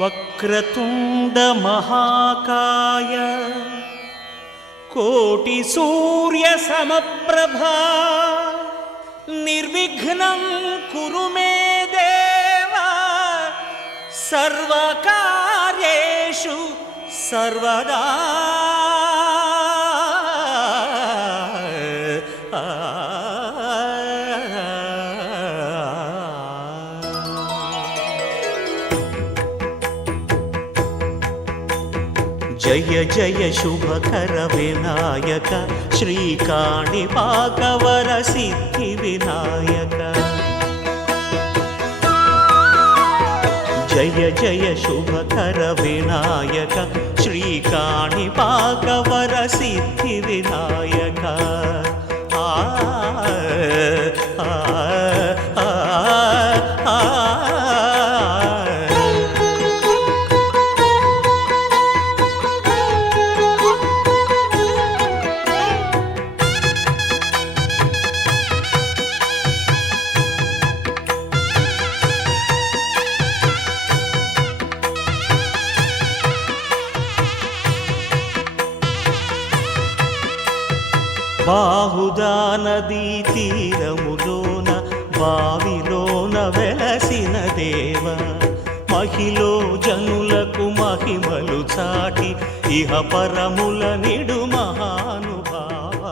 వక్రతుండ మహాకాయ కోటి సూర్య సమప్రభా నిర్విఘ్నం కురు మే దేవా సర్వకార్యేషు సర్వదా. జయ జయ శుభకర వినాయక శ్రీకాణిపాకవర సిద్ధి వినాయక. జయ జయ శుభకర వినాయక శ్రీకాణిపాకవర సిద్ధి వినాయక. బాహుదా నదీ తీరములోన బావిలోన వెలసిన దేవ మహిలో జనులకు మహిమలు చాటి ఇహ పరముల నిడు మహానుభావ.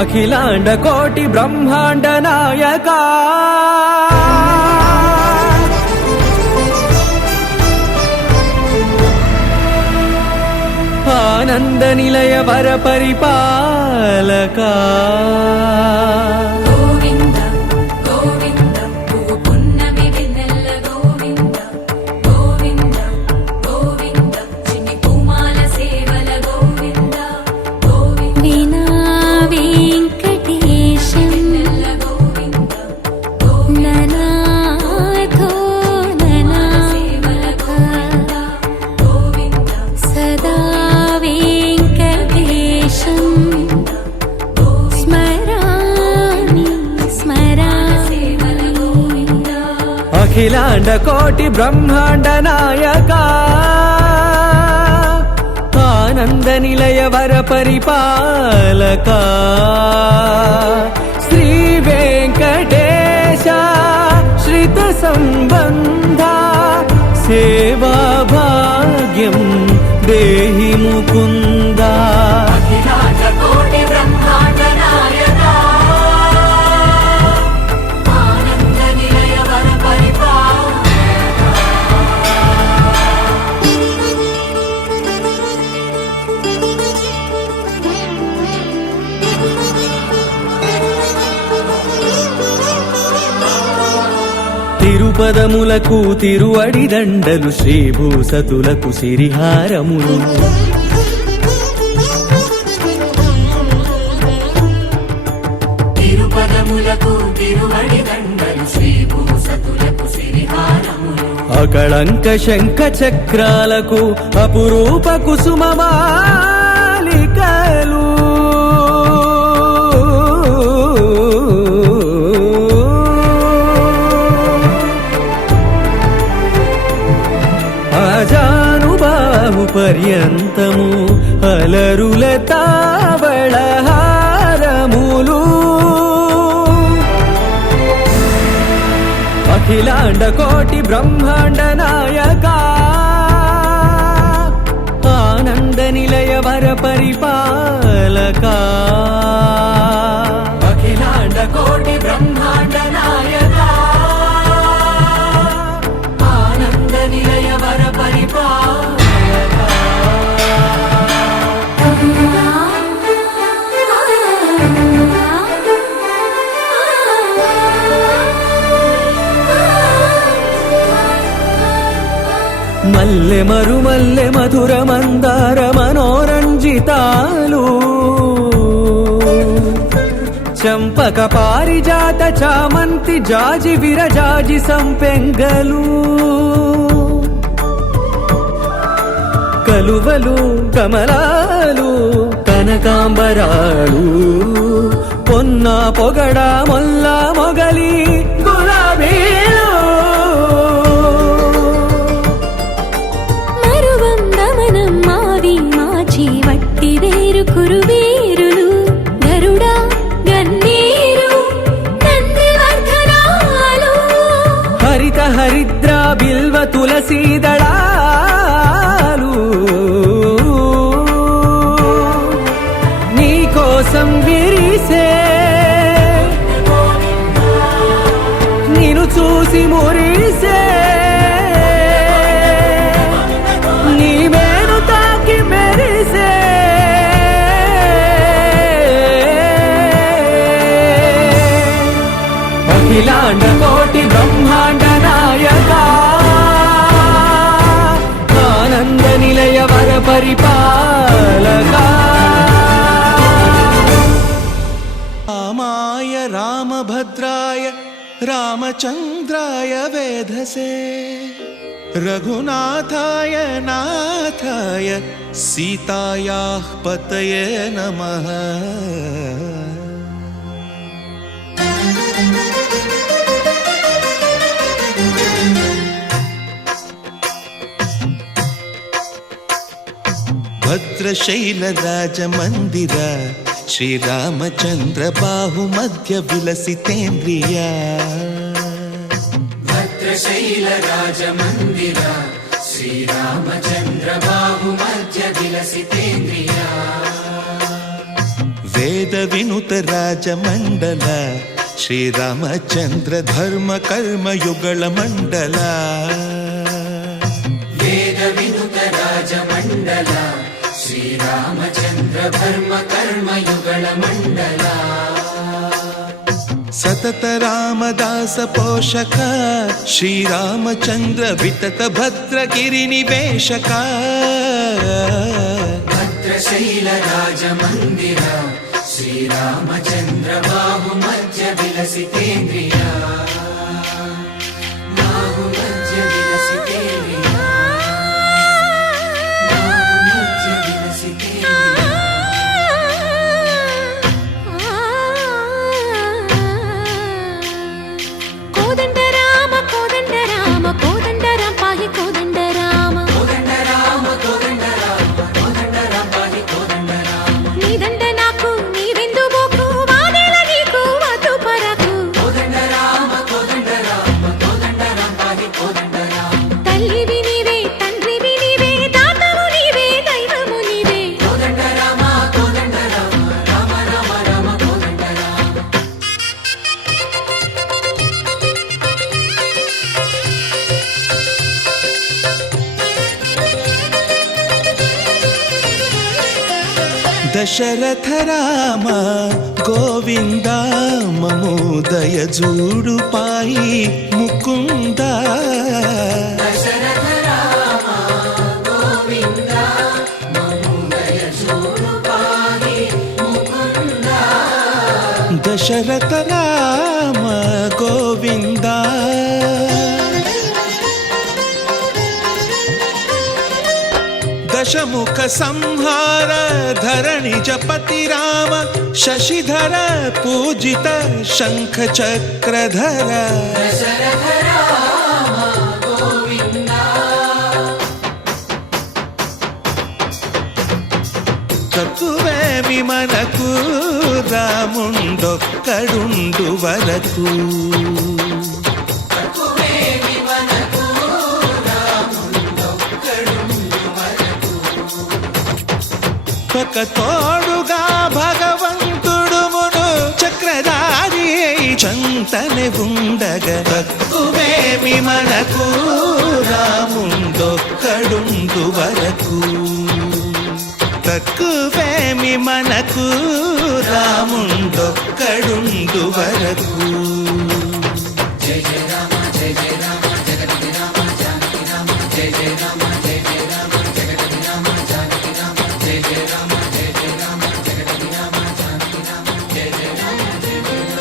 అఖిలాండ కోటి బ్రహ్మాండ నాయక ఆనంద నిలయ వర పరిపాలక అఖిలాండ కోటి బ్రహ్మాండ నాయక ఆనంద నిలయ వర పరిపాలక శ్రీ వెంకటేశ శ్రిత సంబంధ సేవా భాగ్యం దేహి ముకుంద. అఖిలాండ కోటి బ్రహ్మాండ నాయక ఆనంద నిలయ వర పరిపాలక తిరుపదములకు తిరువడిదండలు శ్రీభూసతులకు సిరిహారములు తిరుపదములకు తిరువడిదండలు శ్రీభూసతులకు సిరిహారములు అకళంక శంఖ చక్రాలకు అపురూప కుసుమమాలికలు అజానుబాహు పర్యంతము అలరుల తావళహారములు అఖిలాండ కోటి బ్రహ్మాండ నాయక ఆనంద నిలయ వర పరిపాలక అఖిలాండ కోటి బ్రహ్మాండ నాయక ఆనంద నిలయ వర పరిపాలక మల్లె మరుమల్లె మధుర మందార మనోరంజితాలు చంపక పారిజాత చామంతి జాజి విరజాజి సంపెంగలు కలువలు కమలాలు కనకాంబరాలు పొన్న పొగడ మొల్ల మొగలి గులాబీలు కురువీరులు గరుడా గన్నేరు నందివర్ధనాలు హరిత హరిద్ర బిల్వ తులసీదళాలు నీ కోసం విరిసే నిన్ను చూసి మురిసే నీ మేను తాకి మెరిసే అఖిలాండ కోటి బ్రహ్మాండ నాయక ఆనంద నిలయ వర పరిపాలక రామాయ రామభద్రాయ రామచంద్రాయ వేధసే రఘునాథాయ నాథాయ సీతాయాః పతయే నమః. భద్రశైల రాజమందిర శ్రీరామచంద్ర బాహుమధ్య విలసితేంద్రియ భద్రశైల రాజమందిర శ్రీరామచంద్ర బాహుమధ్య విలసితేంద్రియ వేద వినుత రాజమండల శ్రీరామచంద్ర ధర్మ కర్మ యుగళ మండల వేద వినుత రాజమండల శ్రీరామచంద్ర ధర్మ కర్మ యుగళ మండల సతత రామదాస పోషక శ్రీరామచంద్ర వితత భద్రగిరి నివేశక భద్రశైల రాజమందిర శ్రీరామచంద్ర బాహుమధ్య విలసితేంద్రియ బాహుమధ్య విలసితేంద్రియ బాహుమధ్య విలసితేంద్రియ కోదండ రామ కోదండ రామ కోదండ రామ పాహి కోదండ రామ కోదండ రామ కోదండ రామ కోదండ రామ పాహి కోదండ రామ నీదండ నాకు నీవెందు బోకు వాదేల నీకు వద్దు పరకు కోదండ రామ కోదండ రామ కోదండ రామ పాహి కోదండ రామ తల్లివి నీవే తండ్రివి నీవే దాతవు నీవే దైవము నీవే కోదండ రామ కోదండ రామ రామ రామ రామ కోదండ రామ దశరథ రామ గోవింద మమోదయ జూడు పాయి ముకుంద గోవింద దశరథ రామ గోవింద మముదయ చూడు పాహి ముకుంద దశరథ రామ గోవింద దశముఖ సంహార ధరణి జపతి రామ శశిధర పూజిత శంఖ చక్రధర దశరథ రామ గోవింద తక్కువేమి మనకు రాముండొక్కడుండు వరకు తక్కువేమి మనకు రాముండొక్కడుండు వరకు ఒక తోడుగా భగవంతుడుమును చక్రధారి చంతనే ఉండగ తక్కువేమి మనకు రాముండొక్కడుండు వరకు తక్కువేమి మనకు రాముండొక్కడుండు వరకు జయ జయ రామ జయ జయ రామ జగతి రామ జానకి రామ జయ జయ రామ జయ జయ రామ జగతి రామ జానకి రామ జయ జయ రామ జయ జయ రామ జగతి రామ జానకి రామ జయ జయ రామ జయ జయ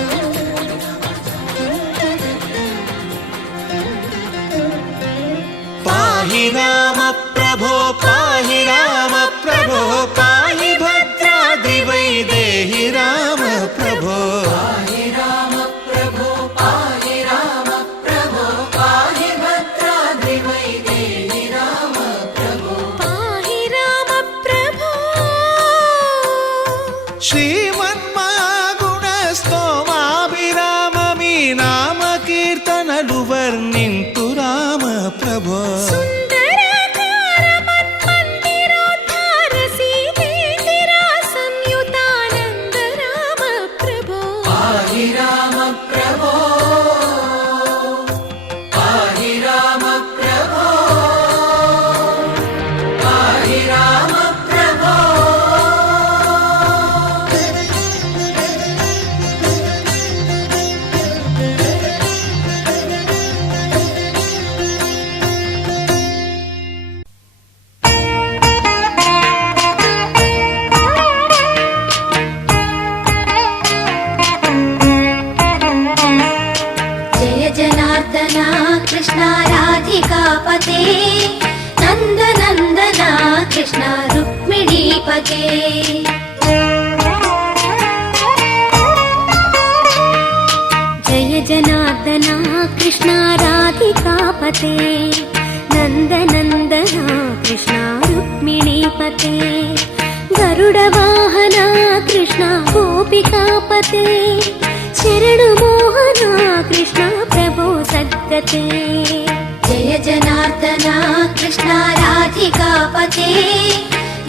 పాహి రామ ప్రభో పాహి రామ ప్రభో పాహి భద్రాద్రి వైదేహి రామ ప్రభో పాహి రామ ప్రభో పాహి రామ ప్రభో పాహి భద్రాద్రి వైదేహి రామ ప్రభో పాహి రామ ప్రభో శ్రీమన్మాగుణ స్తోమాభిరామ మీ నామ కీర్తనలు వర్ణింతు రామ ప్రభో సుందరాకార మన్మందిరోద్ధార సీతేందిర సంయుతానంద రామ ప్రభో పాహి రామ ప్రభో పాహి రామ ప్రభో పాహి రామ ప్రభో జయ జనార్దన కృష్ణ రాధికాపతే నందనందన కృష్ణ రుక్మిణీపతే జయ జనార్దన కృష్ణ రాధికాపతే నందనందన కృష్ణ రుక్మిణీపతే గరుడ వాహన కృష్ణ గోపికాపతే శరణు మోహన కృష్ణ ప్రభో సద్గతే జయ జనార్దన కృష్ణ రాధికాపతే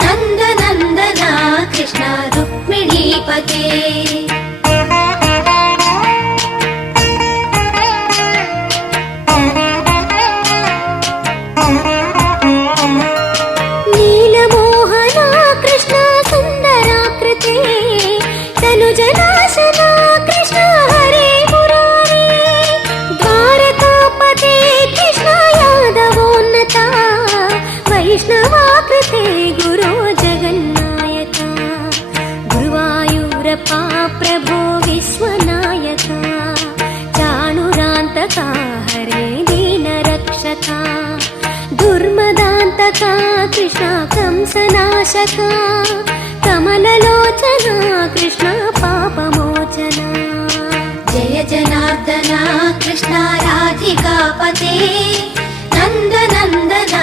నందనందన కృష్ణ రుక్మిణీపతే నీలమోహన కృష్ణ సుందరాకృతే తనుజనాశన కృష్ణ హరే మురారే ద్వారకాపతే కృష్ణ యాదవోన్నత వైష్ణవాకృతే గురో జగన్నాయక గురువాయూరప్ప ప్రభో విశ్వనాయక చాణురాంతక హరే దీనరక్షక దుర్మదాంతక కృష్ణ కంసనాశక కమలలోచన కృష్ణ పాపమోచన జయ జనార్దన కృష్ణ రాధికాపతే నందనందన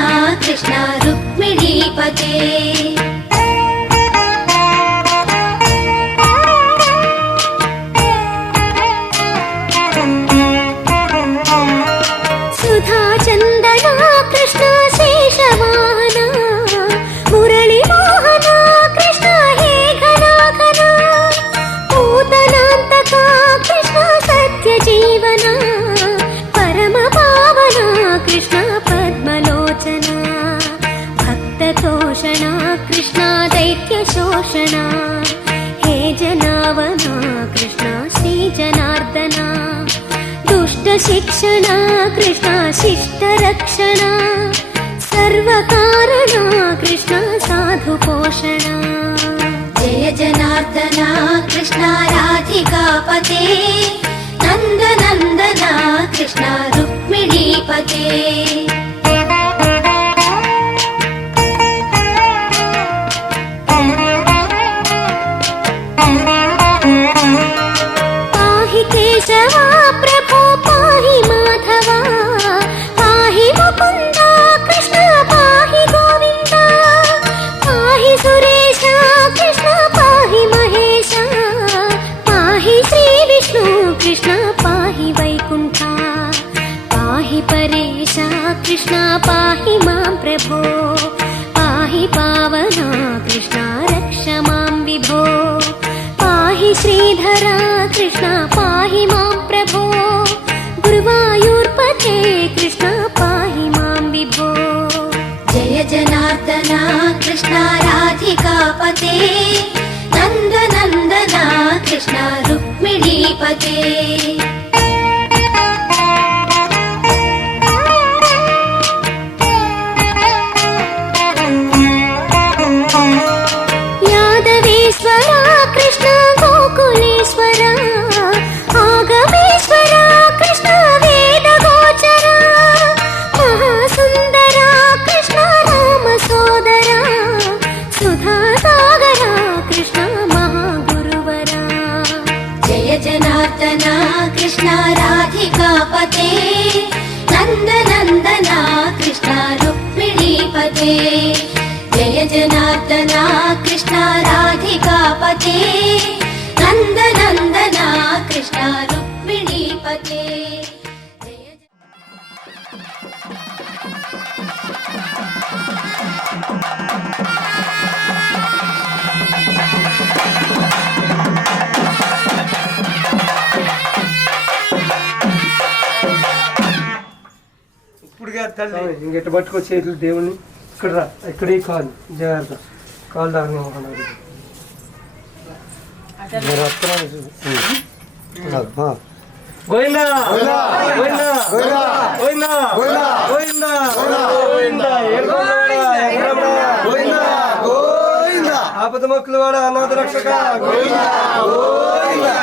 కృష్ణ రుక్మిణీపతే సుధా చందన కృష్ణ శేషవాహన మురళి మోహన కృష్ణ హే ఘనాఘన పూతనాంతక కృష్ణ సత్య జీవన పరమ పావన కృష్ణ పద్మలోచన భక్త తోషణ కృష్ణ దైత్య శోషణ హే జనావన కృష్ణ శ్రీ జనార్దన దుష్ట ಶಿಕ್ಷಣ ಕೃಷ್ಣ ಶಿಷ್ಟ ರಕ್ಷಣ ಸರ್ವಕಾರಣ ಕೃಷ್ಣ ಸಾಧು ಪೋಷಣ ಜಯ ಜನಾರ್ದನ ಕೃಷ್ಣ ರಾಧಿಕಾಪತೆ ನಂದ ನಂದನ ಕೃಷ್ಣ ರುಕ್ಮಿಣೀಪತೆ पाहि केशव प्रभो पाहि माधव पाहि मुकुन्द कृष्ण पाहि गोविन्द पाहि सुरेश कृष्ण पाहि महेश पाहि श्रीविष्णु कृष्ण पाहि वैकुण्ठ पाहि परेश कृष्ण पाहि मां प्रभो पाहि पावना कृष्ण रक्ष मां विभो पाहि श्रीधरा कृष्ण पाहि मां प्रभो गुरुवायूर्पते कृष्ण पाहि मां विभो जय जनार्दना कृष्ण राधिकापते नन्द नन्दना कृष्ण रुक्मिणीपते यादवेश्वरा कृष्ण गोकुलेश्वरा आगमेश्वरा कृष्ण वेदगोचरा महासुन्दरा कृष्ण रामसोदरा सुधासागरा कृष्ण महागुरुवरा जय जनार्दना कृष्ण राधिकापते नन्द नन्दना कृष्ण रुक्मिणीपते जय जनार्दना कृष्ण राधिकापते नन्द नन्दना कृष्ण रुक्मिणीपते ఇప్పుడుగా తల్లి ఇంకెట్టు పట్టుకొచ్చి చేతులు దేవుణ్ణి ఇక్కడ రా ఇక్కడ ఈ కాలు జాగ్రత్త కాలు దాకా గోవిందా గోవిందా గోవిందా గోవిందా గోవిందా ఆపద మొక్కులు వాడ అనాథ రక్షక గోవిందా గోవిందా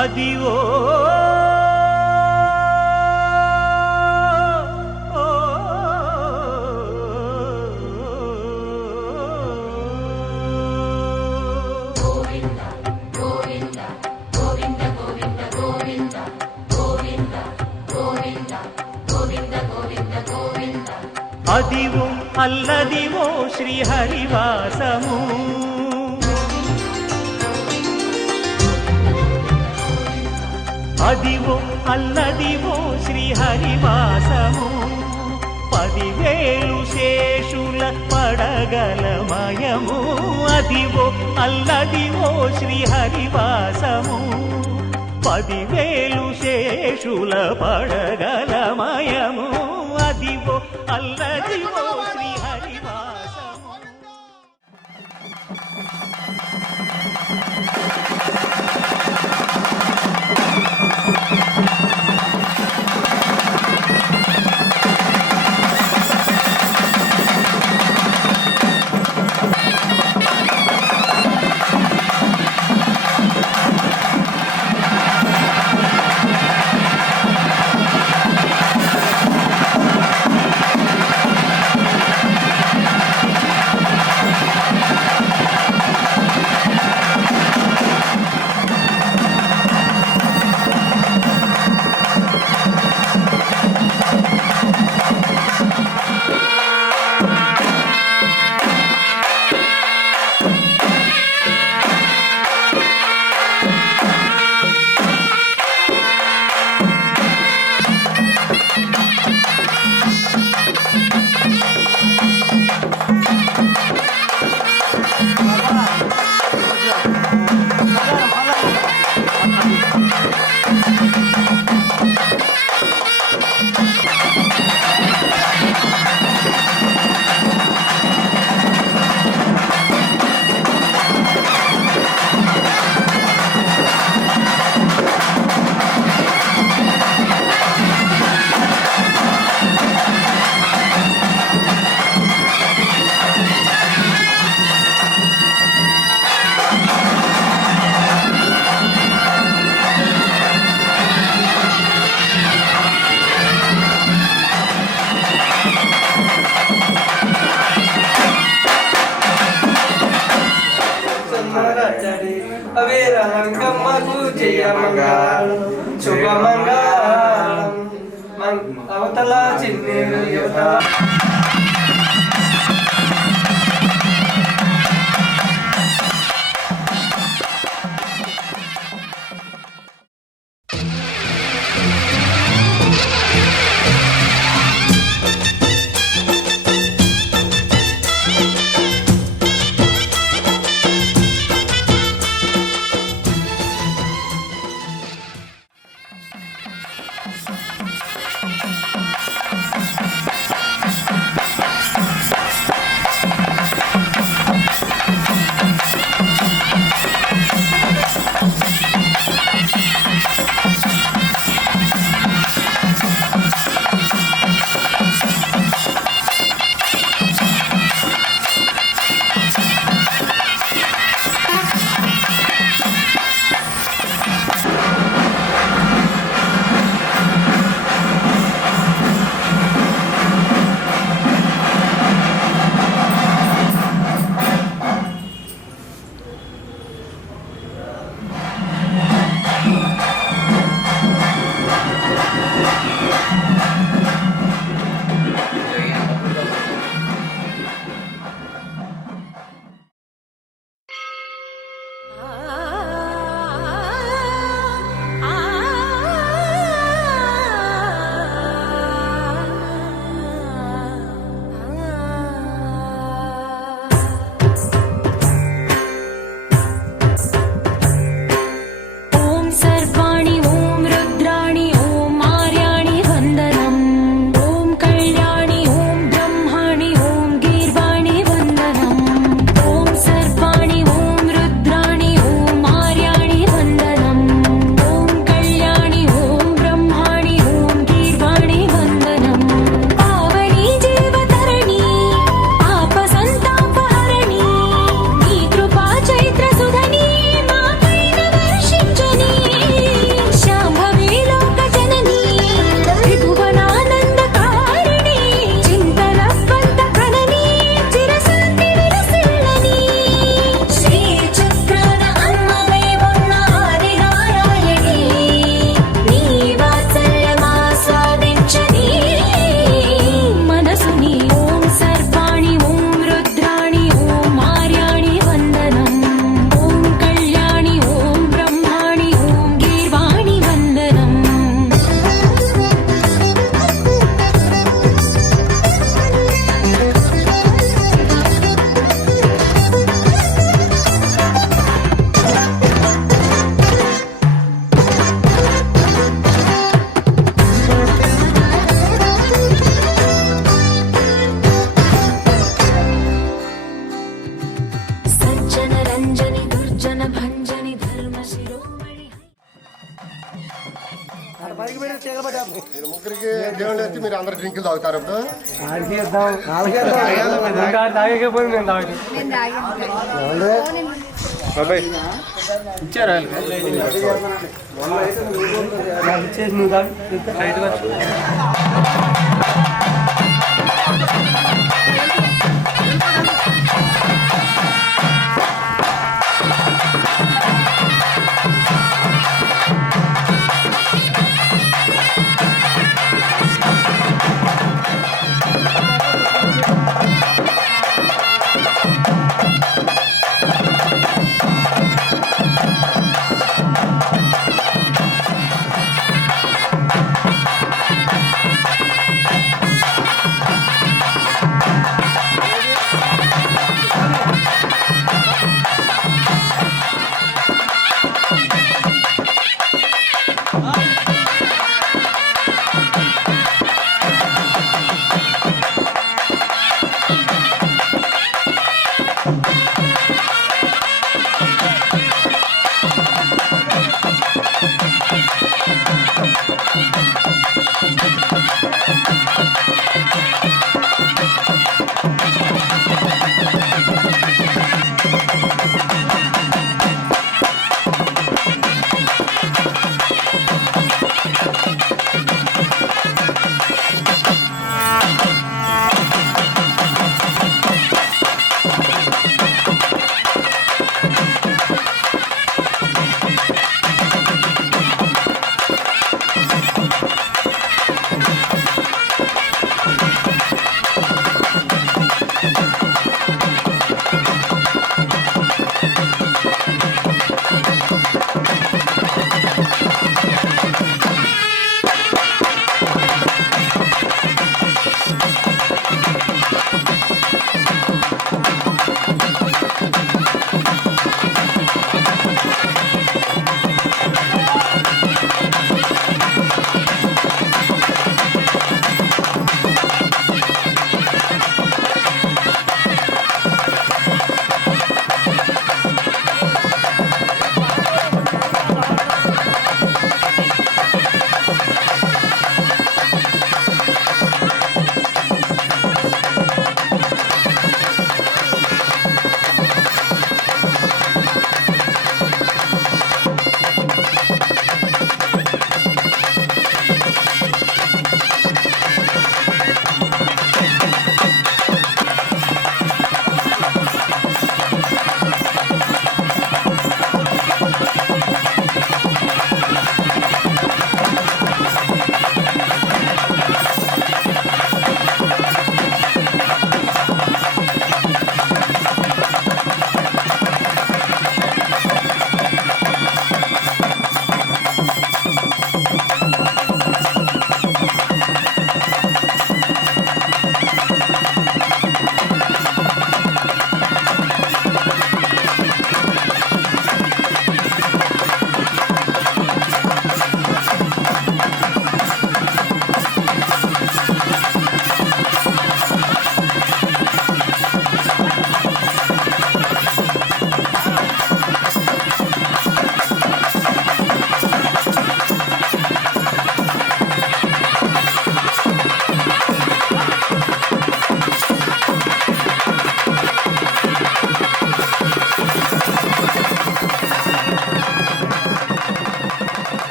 అదివో అదివో అల్లదివో శ్రీహరివాసము అదివో అల్లదివో శ్రీహరివాసము 10,000 శేషుల పడగలమయము అదివో అల్లదివో శ్రీహరివాసము 10,000 శేషుల పడగలమయము అదివో అల్లదివో శ్రీహరివాసము. శుభమంగళం అవతల చిన్నేరు యువతల ముగ్గురికి దేవుళ్ళు ఎత్తి మీరు అందరు డ్రింకులు తాగుతారు ఇప్పుడు తాగకపోయి మేము తాగి ఇచ్చారా ఇచ్చేసి నువ్వు తాగి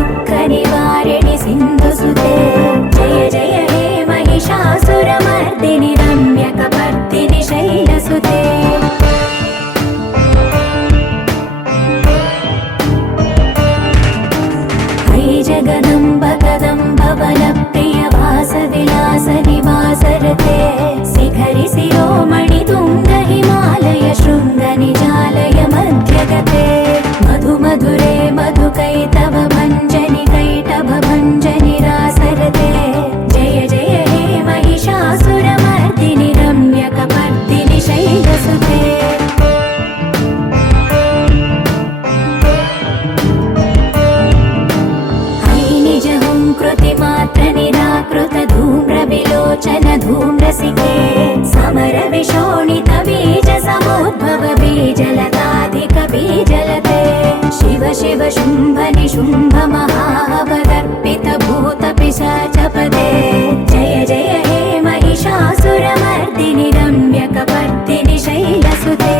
దుఃఖ నివారిణి సింధు సుతే జయ జయ హే महिषासुरमर्दिनि रम्यकपर्दिनि शैलसुते है जगदम्ब कदम्ब वनप्रिय वासविलास निवासरते शिखरि शिरोमणि तुङ्ग हिमालय शृङ्ग निजालय मध्यगते मधु मधुरे मधुकैतव भञ्जनि कैटभ भञ्जनि रासरते जय जय हे महिषासुरमर्दिनि रम्यकपर्दिनि शैलसुते कृतिमात्र निराकृत धूम्र विलोचन धूम्रसिके समर विशोणित बीज समुद्भव बीजलताधिक बीजलते शिव शिव शुम्भ निशुम्भ महावदर्पित भूत पिशाचपदे जय जय हे महिषासुरमर्दिनि रम्यकपर्दिनि शैलसुते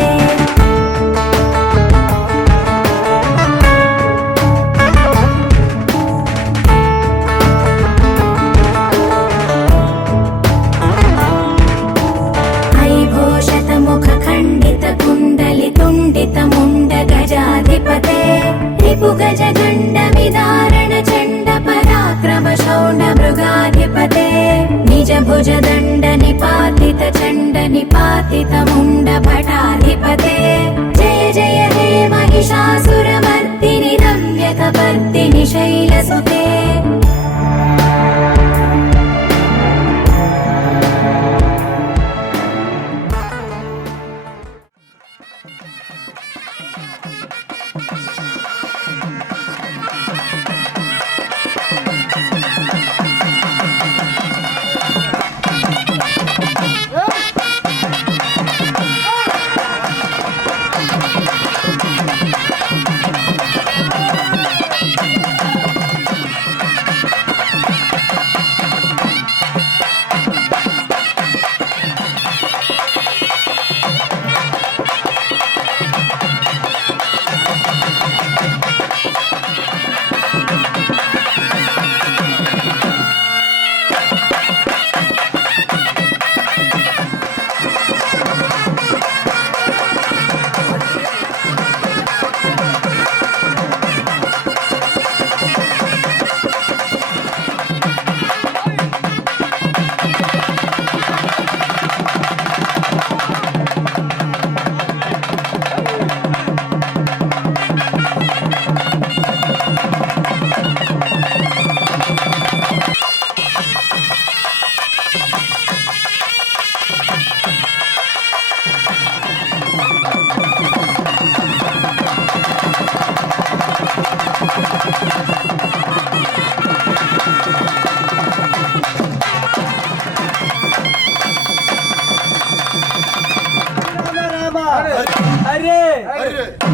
मुण्ड गजाधिपते रिपु गज गण्ड विदारण चण्ड पराक्रम शौण्ड मृगाधिपते निज भुज दण्ड निपातित चण्ड निपातित मुण्ड भटाधिपते जय जय हे महिषासुरमर्दिनि रम्यकपर्दिनि शैलसुते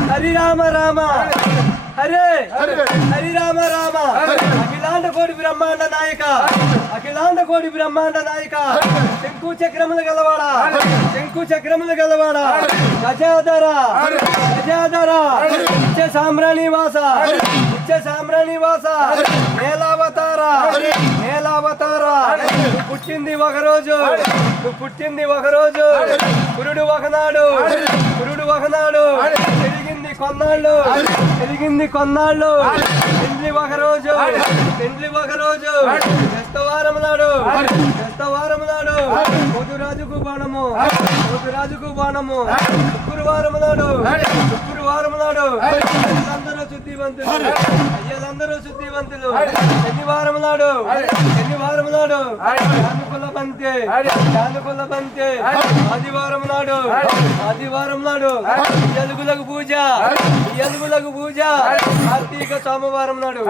हरि राम राम हरे हरि राम राम अखिलांड कोटि ब्रह्मांड नायक अखिलांड कोटि ब्रह्मांड नायक शंकु चक्रमुल गलवाड़ा शंकु चक्रमुल गलवाड़ा गजाधर गजाधर उच्च साम्राणि वास నేలావతార నేలావతార పుట్టింది ఒకరోజు పురుడు ఒకనాడు పెరిగింది కొన్నాళ్ళు పెండ్లి ఒకరోజు బెస్తవారం నాడు పొదురాజుకు బాణము శుక్రవారం నాడు అయ్యలందరూ శుద్ధివంతులు శనివారం నాడు జానుకుల బంతే ఆదివారం నాడు ఎలుగులకు పూజ కార్తీక సోమవారం నాడు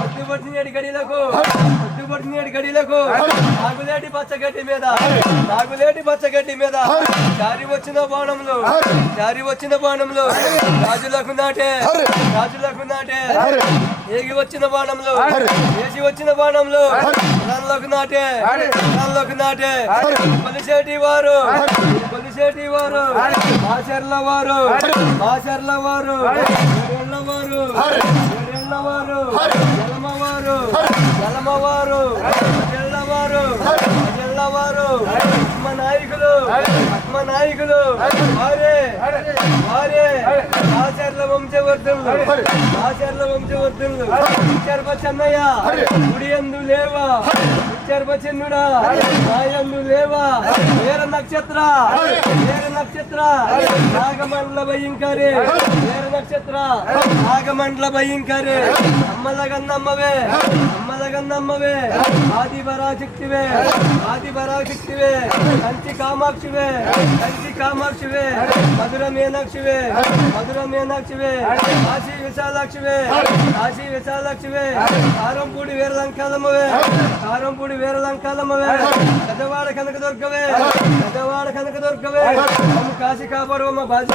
పొద్దుపట్టిన గడిలకు నాగులేటి పచ్చగడ్డి మీద జారి వచ్చిన బాణంలో రాజులకు నాటే ఏగి వచ్చిన బాణంలో వేసి వచ్చిన బాణంలో నల్లకు నాటే కొలిసేటి వారు మాచర్ల వారు ఏడేళ్ళవారు ఏడేళ్ళవారు జలమవారు జలమవారు జల్లవారు జల్లవారు ఆత్మ నాయకులు వారే వారే ఆచర్ల వంశవర్ధనులు ఉచ్చర్ప చెన్నయ్య గుడియందు లేవా ఉచ్చర్ప చెన్నుడా నాయందు లేవా వీర నక్షత్ర నాగమండల భయంకరే వీర నక్షత్ర నాగమండల భయంకరే అమ్మల గన్నమ్మవే ఆది పరాశక్తివే కంచి కామాక్షివే మధుర మీనాక్షివే కాశీ విశాలాక్షివే కారంపూడి వీరలంకాలమ్మవే పెద్దవాడ కనక దొరకవే కాశీ కాపాడు అమ్మ బాజీ